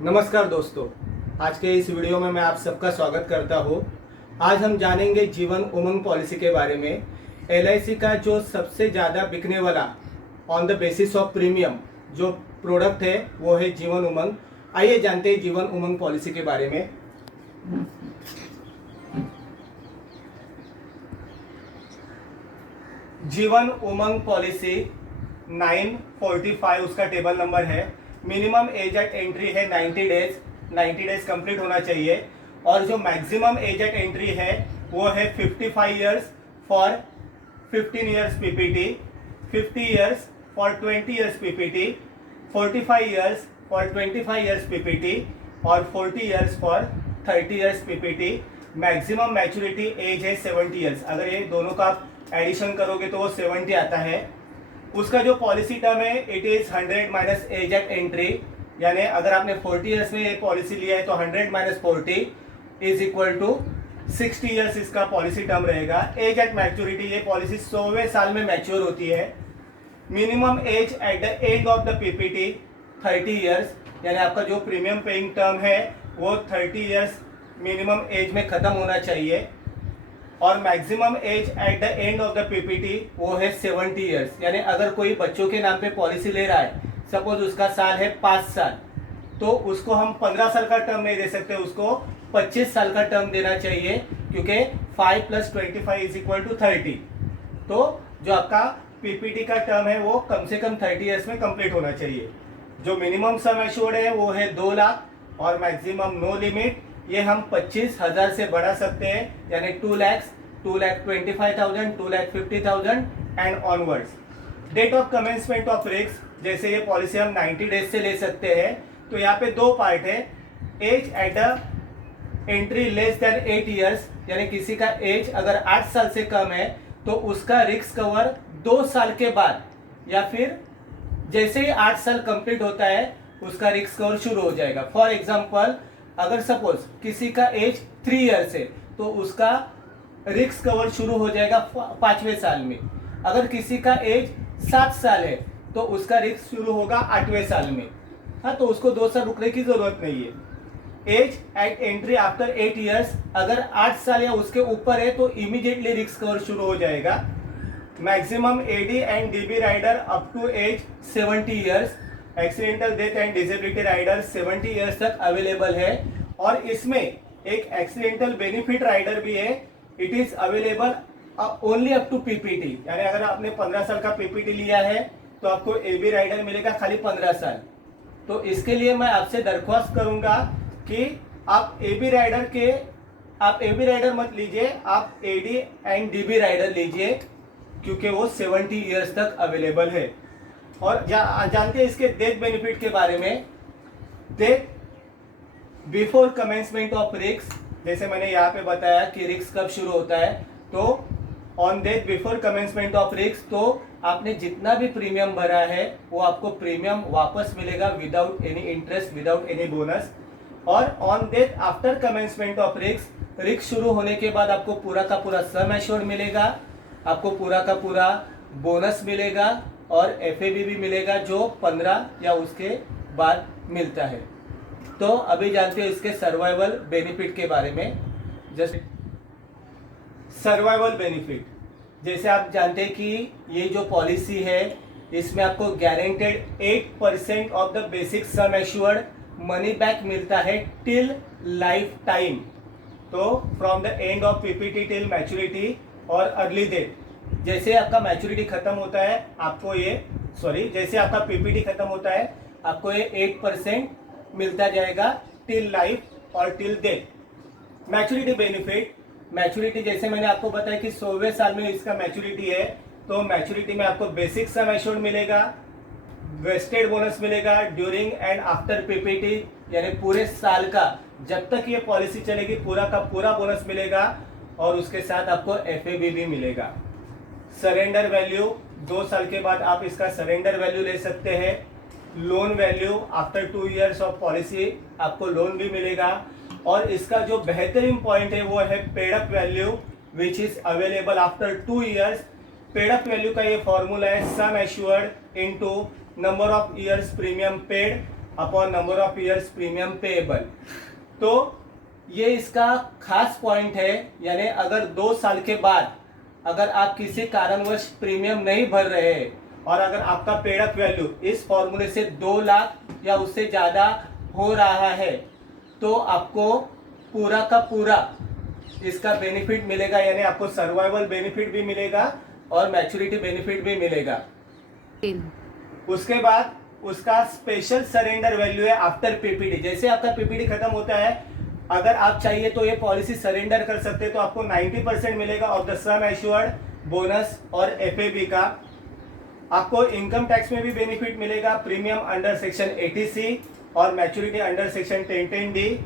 नमस्कार दोस्तों, आज के इस वीडियो में मैं आप सबका स्वागत करता हूँ। आज हम जानेंगे जीवन उमंग पॉलिसी के बारे में। एलआईसी का जो सबसे ज़्यादा बिकने वाला on the basis of premium जो प्रोडक्ट है वो है जीवन उमंग। आइए जानते हैं जीवन उमंग पॉलिसी के बारे में। जीवन उमंग पॉलिसी 945 उसका टेबल नंबर है। मिनिमम एज एट एंट्री है 90 डेज कंप्लीट होना चाहिए। और जो मैक्सिमम एज एट एंट्री है वो है 55 years for 15 years PPT, 50 years for 20 years PPT, 45 years for 25 years PPT और 40 years for 30 years PPT. Maximum maturity age है 70 इयर्स। अगर ये दोनों का एडिशन करोगे तो वो 70 आता है। उसका जो पॉलिसी टर्म है it is 100 minus age at entry, यानी अगर आपने 40 इयर्स में ये पॉलिसी लिया है तो 100 minus 40 is equal to 60 years इसका पॉलिसी टर्म रहेगा। एज एट मैच्योरिटी, ये पॉलिसी 100वें साल में मैच्योर होती है। Minimum age at the end of the PPT 30 years, यानी आपका जो प्रीमियम पेइंग टर्म है वो 30 इयर्स मिनिमम एज में खत्म होना चाहिए। और maximum age at the end of the PPT वो है 70 इयर्स, यानी अगर कोई बच्चों के नाम पे पॉलिसी ले रहा है, सपोज उसका साल है 5 साल, तो उसको हम 15 साल का टर्म नहीं दे सकते, उसको 25 साल का टर्म देना चाहिए, क्योंकि 5 + 25 इज इक्वल टू 30। तो जो आपका पीपीटी का टर्म है वो कम से कम 30 इयर्स में कंप्लीट होना चाहिए। जो मिनिमम सम एश्योर्ड है वो है 2 लाख और मैक्सिमम नो लिमिट, ये हम 25,000 से बढ़ा सकते हैं, यानी 2 lakh, 2,25,000, 2,50,000 and onwards. Date of commencement of risk, जैसे ये पॉलिसी हम 90 डेज से ले सकते हैं, तो यहाँ पे 2 पार्ट है। Age at the entry less than 8 years, यानी किसी का एज अगर 8 साल से कम है तो उसका रिस्क कवर 2 साल के बाद या फिर जैसे ही 8 साल कंप्लीट होता है उसका रिस्क कवर शुरू हो जाएगा। फॉर एग्जाम्पल, अगर सपोज किसी का एज 3 ईयर्स है तो उसका रिस्क कवर शुरू हो जाएगा 5वें साल में। अगर किसी का एज 7 साल है तो उसका रिस्क शुरू होगा 8वें साल में। हाँ, तो उसको 2 साल रुकने की जरूरत नहीं है। Age at entry after 8 years, अगर 8 साल या उसके ऊपर है तो इमीडिएटली रिस्क कवर शुरू हो जाएगा। Maximum AD and DB rider up to age 70 years, accidental death and disability rider 70 years तक अवेलेबल है। और इसमें एक एक्सीडेंटल बेनिफिट राइडर भी है, it is available only up to PPT, यानी अगर आपने 15 साल का पीपीटी लिया है तो आपको एबी राइडर मिलेगा खाली 15 साल। तो इसके लिए मैं आपसे दरख्वास्त करूंगा कि आप एबी राइडर मत लीजिए, आप एडी एंड डीबी राइडर लीजिए, क्योंकि वो 70 इयर्स तक अवेलेबल है। और जानते हैं इसके डेथ बेनिफिट के बारे में। Death before commencement of risk, जैसे मैंने यहाँ पे बताया कि रिस्क कब शुरू होता है, तो on death before commencement of risk, तो आपने जितना भी प्रीमियम भरा है वो आपको प्रीमियम वापस मिलेगा without any interest, without any bonus. और on death after commencement of risk शुरू होने के बाद आपको पूरा का पूरा सम एश्योर्ड मिलेगा, आपको पूरा का पूरा बोनस मिलेगा और एफएबी भी मिलेगा जो 15 या उसके बाद मिलता है। तो अभी जानते हो इसके सर्वाइवल बेनिफिट के बारे में। जैसे सर्वाइवल बेनिफिट, जैसे आप जानते हैं कि ये जो पॉलिसी है इसमें आपको guaranteed 8% of the basic sum assured money back मिलता है टिल लाइफ टाइम। तो from the end of PPT till maturity और अर्ली डेथ, जैसे आपका मैच्योरिटी खत्म होता है आपको ये जैसे आपका पीपीटी खत्म होता है आपको ये 8% मिलता जाएगा टिल लाइफ और till death. Maturity benefit, maturity जैसे मैंने आपको बताया कि 100वें साल में इसका मैच्योरिटी है, तो मैच्योरिटी में आपको बेसिक सम एश्योर्ड मिलेगा, वेस्टेड बोनस मिलेगा ड्यूरिंग एंड आफ्टर पीपीटी, यानी पूरे साल का जब तक ये पॉलिसी चलेगी पूरा का पूरा बोनस मिलेगा और उसके साथ आपको एफएबी भी मिलेगा। सरेंडर वैल्यू, 2 साल के बाद आप इसका सरेंडर वैल्यू ले सकते हैं। Loan value, after 2 years of policy आपको लोन भी मिलेगा। और इसका जो बेहतरीन पॉइंट है वो है paid up value which is available after 2 years. Paid up value का ये फॉर्मूला है sum assured into number of years premium paid upon number of years premium payable. तो ये इसका खास पॉइंट है, यानी अगर 2 साल के बाद अगर आप किसी कारणवश प्रीमियम नहीं भर रहे हैं और अगर आपका पेड अप वैल्यू इस फॉर्मूले से 2 लाख या उससे ज़्यादा हो रहा है तो आपको पूरा का पूरा इसका बेनिफिट मिलेगा, यानी आपको सर्वाइवल बेनिफिट भी मिलेगा और मैच्योरिटी बेनिफिट भी मिलेगा। उसके बाद उसका स्पेशल सरेंडर वैल्यू है आफ्टर पीपीडी। जैसे आपका पीपीडी खत्म होता है, अगर आप चाहिए तो ये पॉलिसी सरेंडर कर सकते हैं, तो आपको 90% मिलेगा of the sum assured, bonus और एफएबी का। आपको इनकम टैक्स में भी बेनिफिट मिलेगा, प्रीमियम अंडर सेक्शन 80C और मैच्योरिटी अंडर सेक्शन 1010D।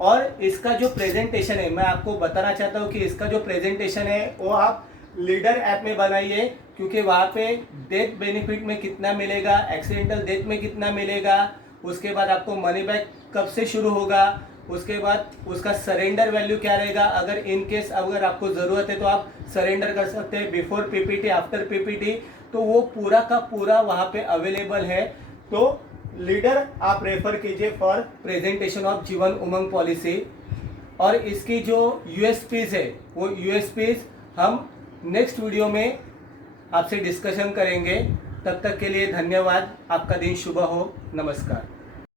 और इसका जो प्रेजेंटेशन है, मैं आपको बताना चाहता हूँ कि इसका जो प्रेजेंटेशन है वो आप लीडर ऐप में बनाइए, क्योंकि वहाँ पे डेथ बेनिफिट में कितना मिलेगा, एक्सीडेंटल डेथ में कितना मिलेगा, उसके बाद आपको मनी बैक कब से शुरू होगा, उसके बाद उसका सरेंडर वैल्यू क्या रहेगा। अगर इन केस अगर आपको ज़रूरत है तो आप सरेंडर कर सकते हैं बिफोर पीपीटी, आफ्टर पीपीटी, तो वो पूरा का पूरा वहाँ पे अवेलेबल है। तो लीडर आप रेफर कीजिए for presentation of Jeevan Umang policy. और इसकी जो यूएसपीज है वो यूएसपीज हम नेक्स्ट वीडियो में आपसे डिस्कशन करेंगे। तब तक के लिए धन्यवाद। आपका दिन शुभ हो। नमस्कार।